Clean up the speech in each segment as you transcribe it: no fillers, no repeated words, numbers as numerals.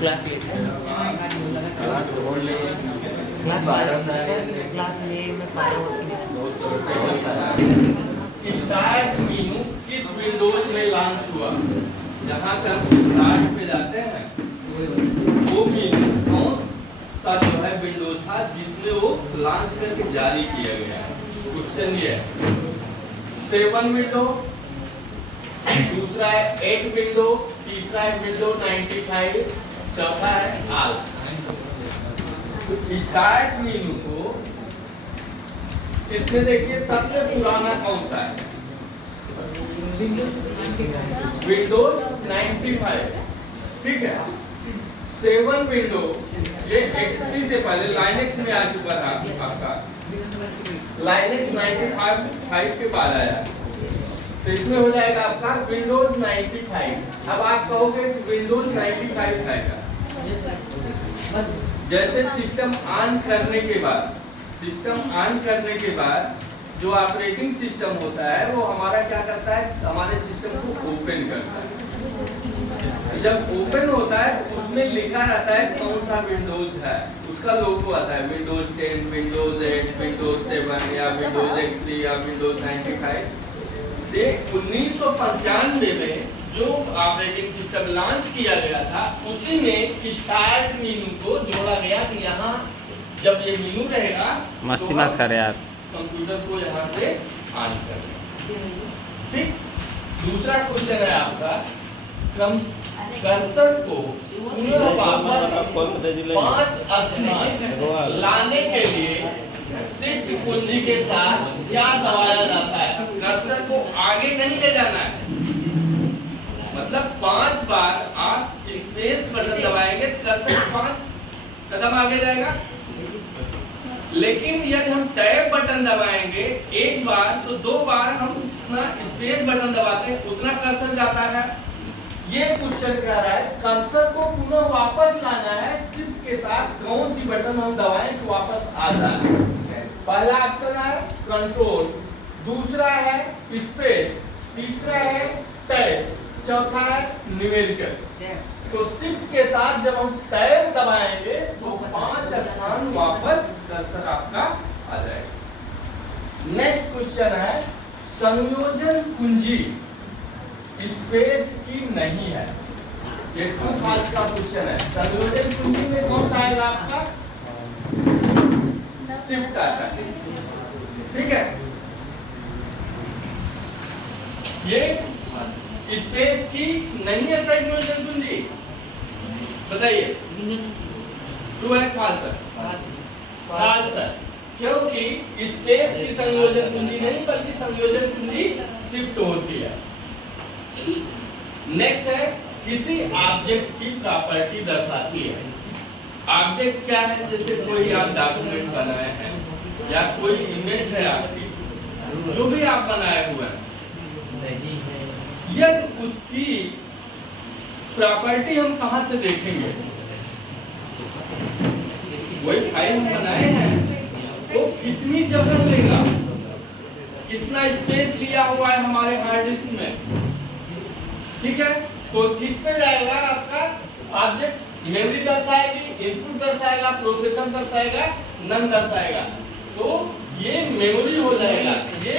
Class लेते हैं class में स्टार्ट मेनू किस विंडोज में लॉन्च हुआ? जहाँ से हम स्टार्ट पे जाते हैं वो मेनू कौन सा जो है विंडोज था जिसमें वो लॉन्च करके जारी किया गया है? क्वेश्चन ये है 7 विंडो, दूसरा है 8 विंडो, तीसरा है विंडो 95, चौथा है ऑल। स्टार्ट मेनू को इसमें देखिए सबसे पुराना कौन सा है? विंडोज 95, ठीक है। 7 विंडो ये एक्सपी से पहले लाइनेक्स में आ चुका था आपका, लाइनेक्स 95 के बाद आया, तो इसमें हो जाएगा आपका विंडोज 95। अब आप कहोगे कि विंडोज 95 है क्या? जैसे सिस्टम ऑन करने के बाद, जो ऑपरेटिंग सिस्टम होता है वो हमारा क्या करता है, हमारे सिस्टम को ओपन करता है। जब ओपन होता है उसमें लिखा रहता है कौन सा विंडोज है, उसका लोगो आता है विंडोज 10, विंडोज 8, विंडोज 7 या विंडोज XP या विंडोज 95। 1995 में जो ऑपरेटिंग सिस्टम लॉन्च किया गया था उसी में स्टार्ट मेनू को जोड़ा गया कि यहाँ जब ये मेनू रहेगा मस्ती मत कर यार, कंप्यूटर को यहाँ से ऑन करना। ठीक, दूसरा क्वेश्चन है आपका कर्सर को पुनः वापस 5 स्थान लाने के लिए शिफ्ट कुंजी के साथ क्या दबाया जाता है? कर्सर को आगे नहीं ले जाना है, मतलब 5 बार आप स्पेस बटन दबाएंगे कर्सर 5 कदम आगे जाएगा। लेकिन यदि हम टैब बटन दबाएंगे एक बार तो 2 बार हम जितना स्पेस बटन दबाते हैं उतना कर्सर जाता है। ये क्वेश्चन कह रहा है कर्सर को पुनः वापस लाना है शिफ्ट के साथ कौन सी बटन हम दबाएं कि वापस आ जाए? पहला ऑप्शन है कंट्रोल, दूसरा है स्पेस, तीसरा है टैब, चौथा है न्यूमेरिकल। तो शिफ्ट के साथ जब हम टैब दबाएंगे तो 5 स्थान वापस कर्सर आपका आ जाएगा। नेक्स्ट क्वेश्चन है संयोजन कुंजी स्पेस की नहीं है, ये ट्रू फॉल्स का क्वेश्चन है। संयोजन कुंजी में कौन सा आएगा आपका? शिफ्ट आता है, ठीक है। ये स्पेस की नहीं है संयोजन कुंजी, बताइए ट्रू है फॉल्स है? फॉल्स है, क्योंकि स्पेस की संयोजन कुंजी नहीं बल्कि संयोजन कुंजी शिफ्ट होती है। नेक्स्ट है किसी ऑब्जेक्ट की प्रॉपर्टी दर्शाती है। ऑब्जेक्ट क्या है? जैसे कोई आप डॉक्यूमेंट बनाए हैं या कोई इमेज है आपकी, जो भी आप बनाए हुए हैं, यदि उसकी प्रॉपर्टी हम कहां से देखेंगे? वही फाइल हम बनाए हैं वो कितनी जगह लेगा, कितना स्पेस लिया हुआ है हमारे हार्ड डिस्क में, ठीक है। तो किस पे जाएगा आपका ऑब्जेक्ट? मेमोरी दर्शाएगी, इनपुट दर्शाएगा, प्रोसेसर दर्शाएगा, नन दर्शाएगा। तो ये मेमोरी हो जाएगा, ये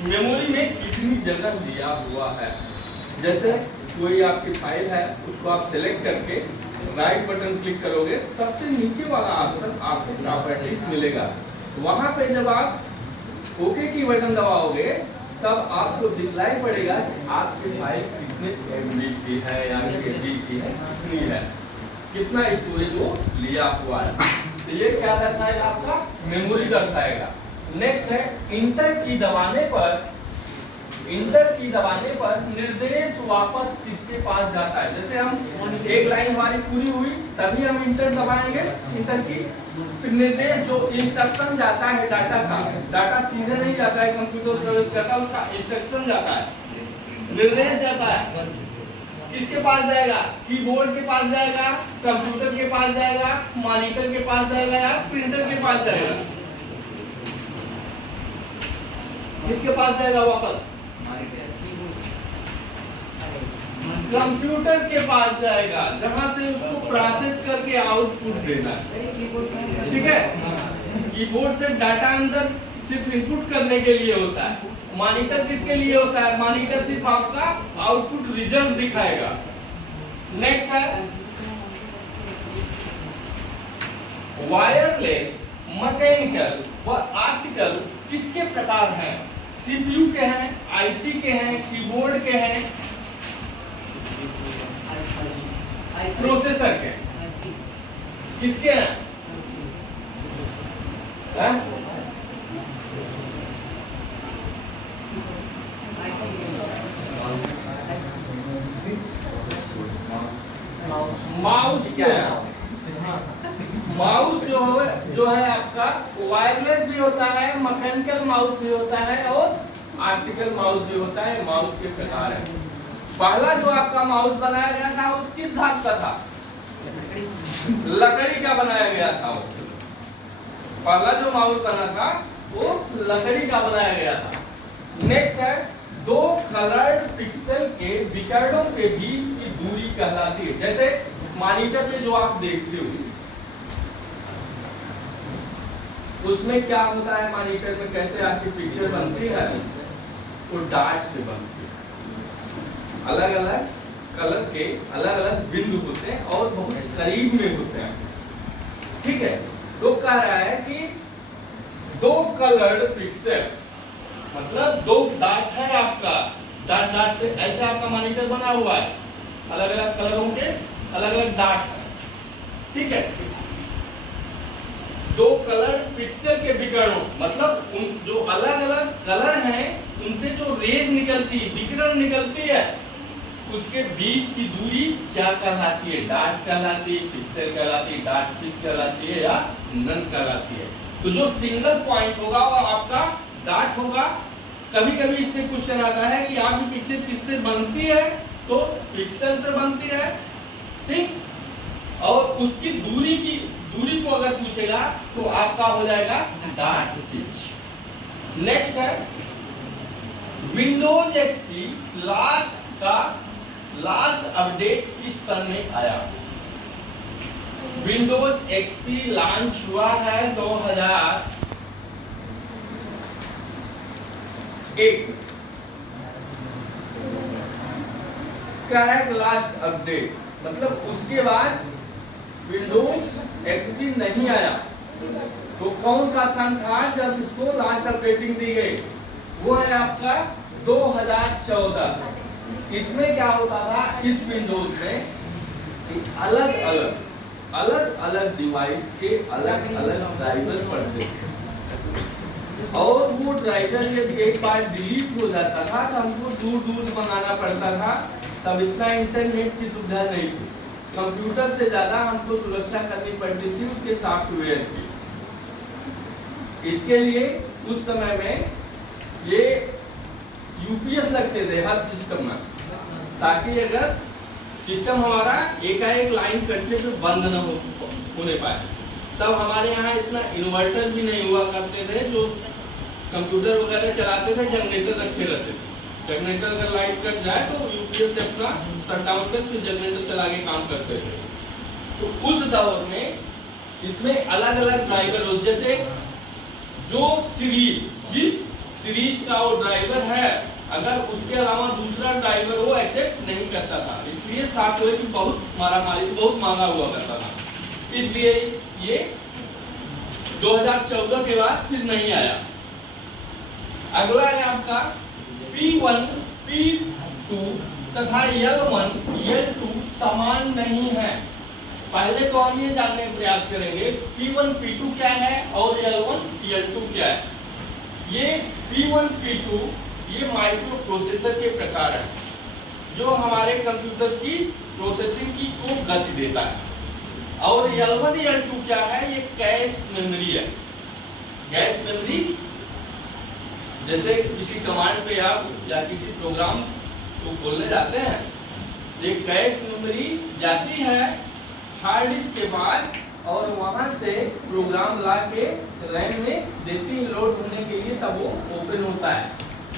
मेमोरी में कितनी जगह लिया हुआ है। जैसे कोई आपकी फाइल है उसको आप सेलेक्ट करके राइट बटन क्लिक करोगे, सबसे नीचे वाला ऑप्शन आपको प्रॉपर्टीज मिलेगा। वहां पे जब आप ओके की बटन दबाओगे तब आपको दिखलाई पड़ेगा कि आपकी फाइल कितने MB की है या KB की है, कितनी है, कितना स्टोरेज वो लिया हुआ है। तो ये क्या दर्शाएगा? आपका मेमोरी दर्शाएगा। नेक्स्ट है इंटर की दबाने पर निर्देश वापस किसके पास जाता है? जैसे हम एक लाइन हमारी पूरी हुई तभी हम इंटर दबाएंगे, इंटर की निर्देश जो इंस्ट्रक्शन जाता है डाटा का, डाटा सीधे नहीं जाता है कंप्यूटर प्रवेश करता है, उसका इंस्ट्रक्शन जाता है, निर्देश जाता है। किसके पास जाएगा? कीबोर्ड के पास जाएगा, कंप्यूटर के पास जाएगा, मॉनिटर के पास जाएगा या प्रिंटर के पास जाएगा? किसके पास जाएगा वापस? कंप्यूटर के पास जाएगा जहां से उसको प्रोसेस करके आउटपुट देना है, ठीक है। कीबोर्ड से डाटा अंदर सिर्फ इनपुट करने के लिए होता है। मॉनिटर किसके लिए होता है? मॉनिटर सिर्फ आपका आउटपुट रिजल्ट दिखाएगा। नेक्स्ट है वायरलेस मैकेनिकल व ऑप्टिकल किसके प्रकार हैं? सीपीयू के हैं, आईसी के हैं, कीबोर्ड के हैं, प्रोसेसर के, किसके हैं? माउस के हैं। माउस जो है आपका वायरलेस भी होता है, मैकेनिकल माउस भी होता है और ऑप्टिकल माउस भी होता है। माउस के प्रकार है। पहला जो आपका माउस बनाया गया था उस किस धातु का था? लकड़ी का बनाया गया था। पहला जो माउस बना था वो लकड़ी का बनाया गया था। नेक्स्ट है दो कलर्ड पिक्सल के विकर्णों के बीच की दूरी कहलाती है। जैसे मॉनिटर पे जो आप देखते हो उसमें क्या होता है, मॉनिटर में कैसे आपकी पिक्चर बनती है? वो डॉट से बनती है। अलग अलग कलर के अलग अलग बिंदु होते हैं और बहुत करीब में होते हैं, ठीक है। तो कह रहा है कि दो कलर्ड पिक्सल मतलब दो डॉट है आपका, डॉट डॉट से ऐसे आपका मॉनिटर बना हुआ है, अलग अलग कलरों के अलग अलग डॉट है, ठीक है। दो कलर पिक्सल के विकर्णों मतलब उन जो अलग अलग कलर हैं उनसे जो रेज निकलती है, विकिरण निकलती है, उसके बीच की दूरी क्या कहलाती है? डॉट कहलाती है, पिक्सल कहलाती है, डॉट सिक्स कहलाती है या नन कहलाती है। तो जो सिंगल पॉइंट होगा वो आपका डॉट होगा। कभी कभी इसमें क्वेश्चन आता है कि आपकी पिक्चर किससे बनती है? तो पिक्सल से बनती है, ठीक। और उसकी दूरी को अगर पूछेगा तो आपका हो जाएगा डॉट पिच। नेक्स्ट है विंडोज एक्सपी लास्ट अपडेट किस सन में आया? विंडोज एक्सपी लॉन्च हुआ है 2001। क्या है लास्ट अपडेट? मतलब उसके बाद विंडोज एक्सपी नहीं आया। तो कौन सा सन था जब इसको लास्ट अपडेटिंग दी गई? वो है आपका 2014। इसमें क्या होता था, इस विंडोज में अलग अलग डिवाइस के अलग अलग ड्राइवर पड़ते थे और वो ड्राइवर जब एक बार डिलीट हो जाता था तो हमको दूर दूर से मंगाना पड़ता था। तब इतना इंटरनेट की सुविधा नहीं थी। कंप्यूटर से ज्यादा हमको सुरक्षा करनी पड़ती थी उसके सॉफ्टवेयर की। इसके लिए उस समय में ये यूपीएस लगते थे हर सिस्टम में, ताकि अगर सिस्टम हमारा एकाएक लाइन कटने पे बंद न होने पाए। तब हमारे यहाँ इतना इन्वर्टर भी नहीं हुआ करते थे। जो कंप्यूटर वगैरह चलाते थे जनरेटर रखे रहते थे। जनरेटर अगर लाइट कट जाए तो यूपीएस से अपना शट डाउन कर फिर जनरेटर चला के काम करते थे। तो उस दौर में इसमें अलग अलग ड्राइवर हो, जैसे जो जिस सीरीज का वो ड्राइवर है अगर उसके अलावा दूसरा ड्राइवर वो एक्सेप्ट नहीं करता था। इसलिए सॉफ्टवेयर की बहुत मारामारी, बहुत महंगा हुआ करता था। इसलिए ये 2014 के बाद फिर नहीं आया। अगला है आपका P1, P2 तथा L1, L2 समान नहीं है। पहले तो हम ये जानने का प्रयास करेंगे P1, P2 क्या है और L1, L2 क्या है। ये P1, P2 ये माइक्रो प्रोसेसर के प्रकार है जो हमारे कंप्यूटर की प्रोसेसिंग की को गति देता है। और L1, L2 क्या है? ये कैश मेमोरी है। कैश मेमोरी जैसे किसी कमांड पे आप या किसी प्रोग्राम को खोलने जाते हैं, ये कैश मेमोरी जाती है हार्ड डिस्क के पास और वहां से प्रोग्राम ला के रैम में देती है लोड होने के लिए, तब वो ओपन होता है।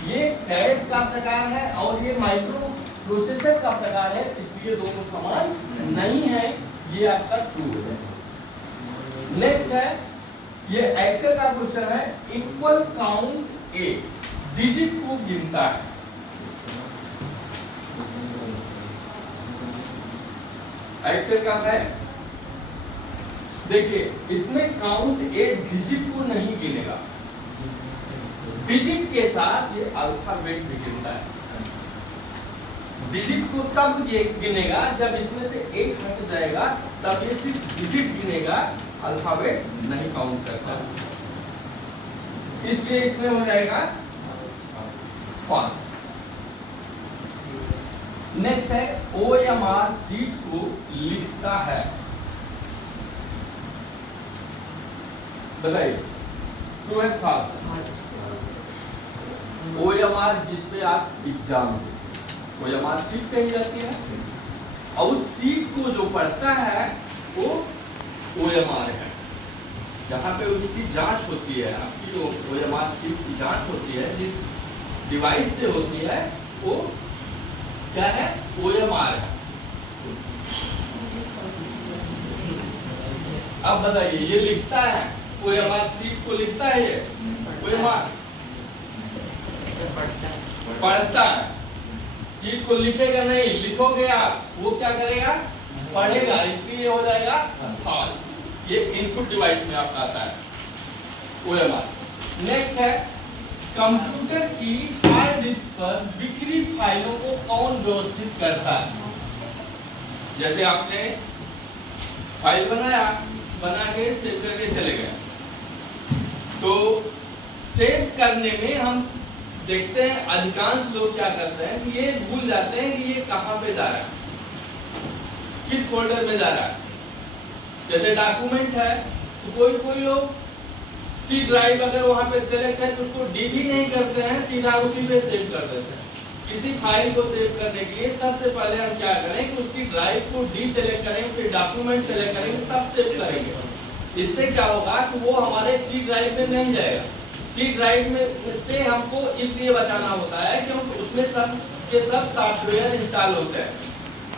ये कैश का प्रकार है और ये माइक्रो प्रोसेसर का प्रकार है, इसलिए दोनों समान नहीं है, ये आपका ट्रू हो जाएगा। नेक्स्ट है, ये एक्सेल का क्वेश्चन है, इक्वल काउंट ए डिजिट को गिनता है। एक्सेल का है, देखिए इसमें काउंट ए डिजिट को नहीं गिनेगा, डिजिट के साथ ये अल्फाबेट भी गिनता है। डिजिट को तब ये गिनेगा जब इसमें से एक हट जाएगा, तब ये सिर्फ डिजिट गिनेगा, अल्फाबेट नहीं काउंट करता, इसलिए इसमें हो जाएगा फॉल्स। नेक्स्ट है, OMR शीट को लिखता है, बताइए ट्रू है फॉल्स? OMR जिसपे आप एग्जाम दो, OMR शीट कही जाती है, और उस शीट को जो पढ़ता है वो OMR है। जहाँ पे उसकी जांच होती है, आपकी जो OMR शीट की जांच होती है, जिस डिवाइस से होती है, वो क्या है? OMR है। अब बताइए, ये लिखता है, OMR शीट को लिखता है, ये OMR पढ़ता है, शीट को लिखेगा नहीं, लिखोगे आप, वो क्या करेगा? पढ़ेगा, इसलिए हो जाएगा फॉल्स। ये इनपुट डिवाइस में आपका आता है OMR। नेक्स्ट है, कंप्यूटर की हार्ड डिस्क पर बिखरी फाइलों को कौन व्यवस्थित करता है? जैसे आपने फाइल बनाया, बना के सेव करके चले गए, तो सेव करने में हम देखते हैं अधिकांश लोग क्या करते हैं कि ये भूल जाते हैं कि ये कहाँ पे जा रहा है, किस फोल्डर में जा रहा है। जैसे डॉक्यूमेंट है, तो कोई लोग सी ड्राइव अगर वहां पे सेलेक्ट है तो उसको डी भी नहीं करते हैं, सीधा उसी पे सेव कर देते हैं। किसी फाइल को सेव करने के लिए सबसे पहले हम क्या करें कि उसकी ड्राइव को डी सेलेक्ट करेंगे, फिर डॉक्यूमेंट सेलेक्ट करेंगे, तब सेव करेंगे। इससे क्या होगा कि वो हमारे सी ड्राइव में नहीं जाएगा। सी ड्राइव में से हमको इसलिए बचाना होता है क्योंकि उसमें सब के सब सॉफ्टवेयर इंस्टॉल होते हैं।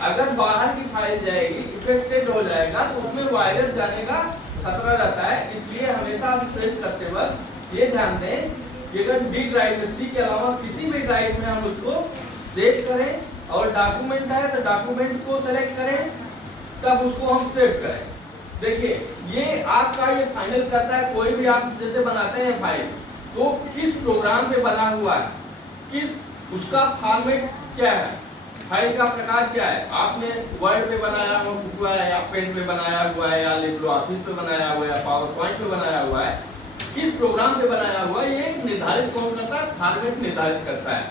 अगर बाहर की फाइल जाएगी, इफेक्टेड हो जाएगा, तो उसमें वायरस जाने का खतरा रहता है। इसलिए हमेशा आप सेव करते वक्त ये ध्यान दें कि अगर डी ड्राइव में, सी के अलावा किसी भी ड्राइव में हम उसको सेव करें, और डॉक्यूमेंट है तो डॉक्यूमेंट को सेलेक्ट करें, तब उसको हम सेव करें। देखिए, ये आपका ये फाइनल करता है, कोई भी आप जैसे बनाते हैं फाइल, तो किस प्रोग्राम पे बना हुआ है, किस उसका फॉर्मेट क्या है, फाइल का प्रकार क्या है। आपने वर्ड पे बनाया हुआ है, या पेन पे बनाया हुआ है, या लिब्रे ऑफिस पे बनाया हुआ है, या पावर पॉइंट पे बनाया हुआ है, किस प्रोग्राम पे बनाया हुआ है, ये निर्धारित कौन करता है? फॉर्मेट निर्धारित करता है।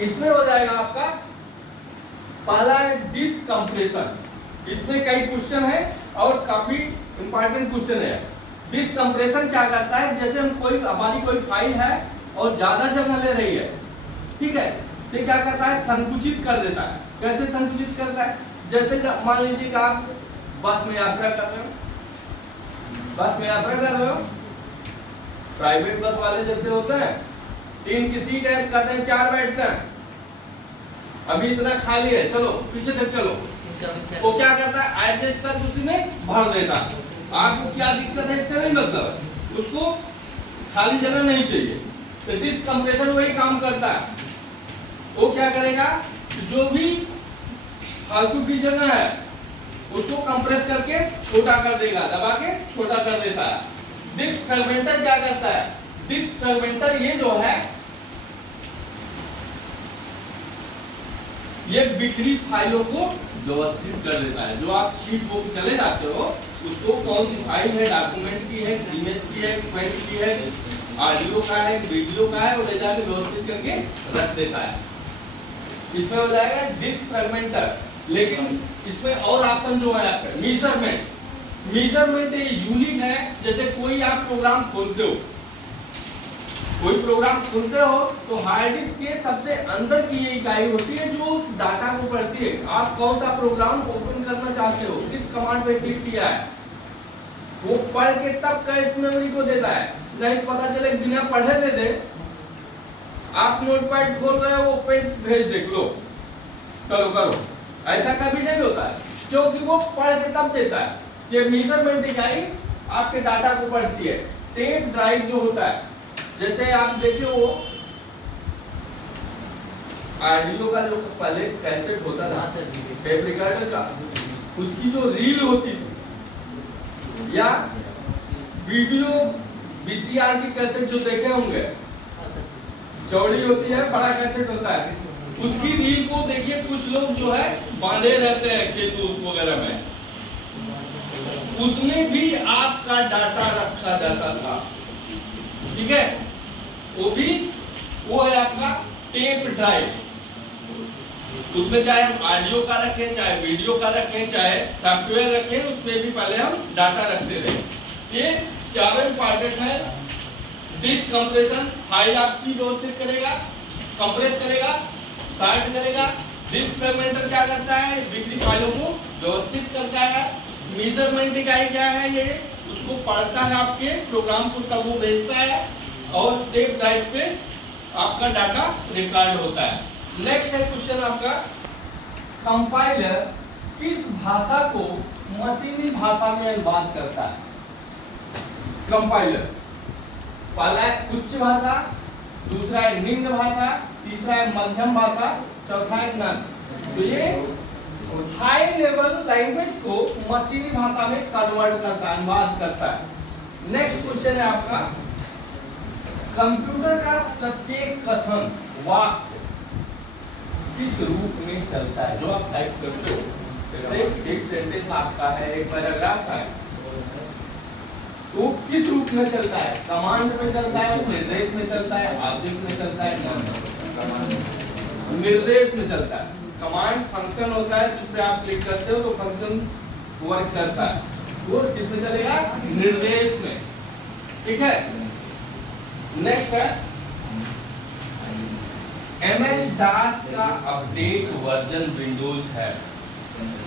इसमें हो जाएगा आपका पहला है डिस्क कंप्रेशन। इसमें कई क्वेश्चन है और काफी इंपॉर्टेंट क्वेश्चन है। डिस्क कंप्रेशन क्या करता है? जैसे हम हमारी कोई फाइल है और ज्यादा जगह ले रही है, ठीक है, तो क्या करता है? संकुचित कर देता है। कैसे संकुचित करता है? जैसे मान लीजिए कि आप बस में यात्रा कर रहे हो, प्राइवेट बस वाले जैसे होते हैं, 3 की सीट है, कहते हैं 4 बैठते हैं, अभी इतना खाली है, चलो पीछे तक चलो। वो क्या करता है? एडजस्ट कर उसी में भर देता है। आपको क्या दिक्कत है इससे? नहीं मतलब उसको खाली जगह नहीं चाहिए, तो डिस्क कंप्रेशन वही काम करता है। वो क्या करेगा? जो भी फालतू की जगह है उसको कंप्रेस करके छोटा कर देगा, दबा के छोटा कर देता है। डिस्क फ्रेगमेंटर क्या करता है? डिस्क फ्रेगमेंटर ये जो है, ये बिखरी फाइलों को व्यवस्थित कर देता है। जो आप शीट बुक चले जाते हो, उसको कौन सी फाइल है, डॉक्यूमेंट की है, इमेज की है, पेन की है, ऑडियो का है, वीडियो का है, वो ले जाके व्यवस्थित करके रख देता है। इसमें हो जाएगा डिस्क फ्रेगमेंटर। लेकिन इसमें और ऑप्शन जो है आपका मेजरमेंट यूनिट है। जैसे कोई आप प्रोग्राम खोलते हो, तो हार्ड डिस्क के सबसे अंदर की ये इकाई होती है जो उस डाटा को पढ़ती है। आप कौन सा प्रोग्राम ओपन करना चाहते हो, किस कमांड पे क्लिक किया है, वो पढ़ के तब कैश मेमोरी को देता है। नहीं पता चले बिना पढ़े दे दे, आप नोटपैड खोल रहे हो, वो पेज भेज देख लो, करो करो, ऐसा कभी नहीं होता है, क्योंकि वो पढ़ के तब देता है। ये मेजरमेंट इकाई आपके डाटा को पढ़ती है। टेप ड्राइव जो होता है, जैसे आप देखिए वो ऑडियो का जो पहले कैसेट होता था टेप रिकॉर्डर का, उसकी जो रील होती थी, या वीडियो वीसीआर की कैसेट जो देखे होंगे, चौड़ी होती है, बड़ा कैसेट होता है, उसकी रील को देखिए कुछ लोग जो है बांधे रहते हैं खेत वगैरह में, उसमें भी आपका डाटा रखा जाता था। ठीक है, वो है आपका टेप ड्राइव। उसमें चाहे हम ऑडियो का रखें, चाहे वीडियो का रखें, चाहे सॉफ्टवेयर रखें, उसमें भी पहले हम डाटा रखते थे। ये चारों इंपॉर्टेंट है। डिस्क कंप्रेशन, फाइल आपकी व्यवस्थित करेगा, कंप्रेस करेगा, सॉर्ट करेगा। डिस्क फ्रेगमेंटर क्या करता है, बिक्री फाइलों को व्यवस्थित करता है। मेजरमेंट इकाई क्या है, ये उसको पढ़ता है आपके प्रोग्राम को, तब वो भेजता है, और टेप ड्राइव पे आपका डाटा रिकॉर्ड होता है। नेक्स्ट है क्वेश्चन आपका, कंपाइलर किस भाषा को मशीनी भाषा में अनुवाद करता है? कंपाइलर पहला है उच्च भाषा, दूसरा है निम्न भाषा, तीसरा है मध्यम भाषा, चौथा है नन। तो ये हाई लेवल लैंग्वेज को मशीनी भाषा में कन्वर्ट करता है, अनुवाद करता है। नेक्स्ट क्वेश्चन है आपका, कंप्यूटर का प्रत्येक कथन वाक्य किस रूप में चलता है? जो आप टाइप करते हो, जैसे एक सेंटेंस आपका है, एक पैराग्राफ है, तो किस रूप में चलता है? कमांड में चलता है, निर्देश में चलता है, आदेश में चलता है, निर्देश में चलता है। कमांड फंक्शन होता है जिस पे आप क्लिक करते हो तो फंक्शन वर्क करता है, वो किसमें चलेगा? निर्देश में। ठीक है, नेक्स्ट है MS DOS का अपडेट वर्जन विंडोज है,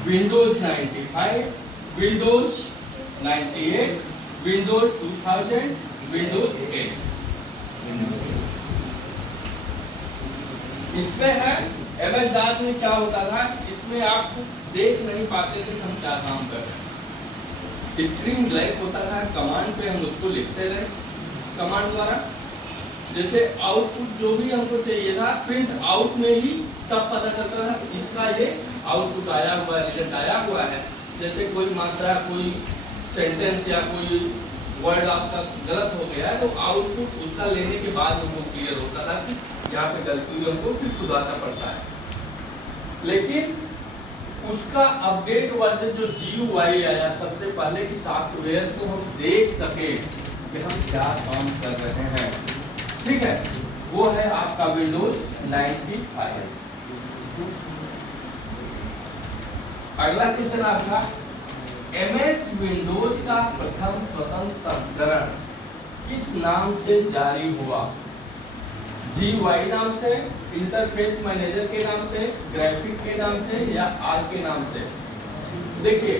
विंडोज 95, विंडोज 98, विंडोज 2000, विंडोज 8। इसमें है MS DOS में क्या होता था, इसमें आप देख नहीं पाते थे हम क्या काम कर रहे हैं, स्क्रीन ब्लैक होता था, कमांड पे हम उसको लिखते रहे कमांड द्वारा। जैसे आउटपुट जो भी हमको चाहिए था, प्रिंट आउट में ही तब पता चलता था इसका ये आउटपुट आया हुआ है, रिजल्ट आया हुआ है। जैसे कोई मात्रा, कोई सेंटेंस या कोई वर्ड आपका गलत हो गया है, तो आउटपुट उसका लेने के बाद हमको क्लियर होता था कि यहाँ पे गलती हुई, हमको फिर सुधारना पड़ता है। लेकिन उसका अपडेट वर्जन जो GUI आया सबसे पहले की सॉफ्टवेयर को हम देख सके कि हम क्या काम कर रहे हैं। ठीक है, वो है आपका विंडोज 95। अगला क्वेश्चन आपका, MS विंडोज का प्रथम स्वतंत्र संस्करण किस नाम से जारी हुआ? GUI नाम से, इंटरफेस मैनेजर के नाम से, ग्राफिक के नाम से, या R के नाम से? देखिए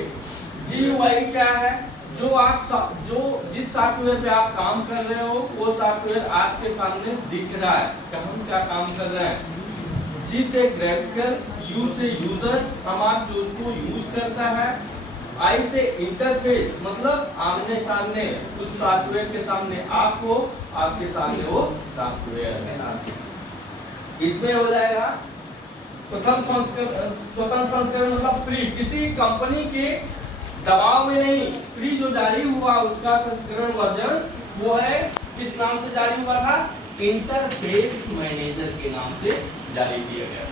GUI क्या है, जो जिस सॉफ्टवेयर पे आप काम कर रहे हो वो सॉफ्टवेयर आपके सामने दिख रहा है कि हम क्या काम कर रहे हैं। जी से ग्राफिकल, U से यूजर, हम आप जो उसको यूज करता है, I से इंटरफेस मतलब आमने सामने, उस सॉफ्टवेयर के सामने आप हो, आपके सामने वो सॉफ्टवेयर है। इसमें हो जाएगा प्रथम स्वतंत्र संस्करण मतलब फ्री, किसी कंपनी के दबाव में नहीं, फ्री जो जारी हुआ उसका संस्करण वर्जन वो है किस नाम से जारी हुआ था? इंटरफेस मैनेजर के नाम से जारी किया गया।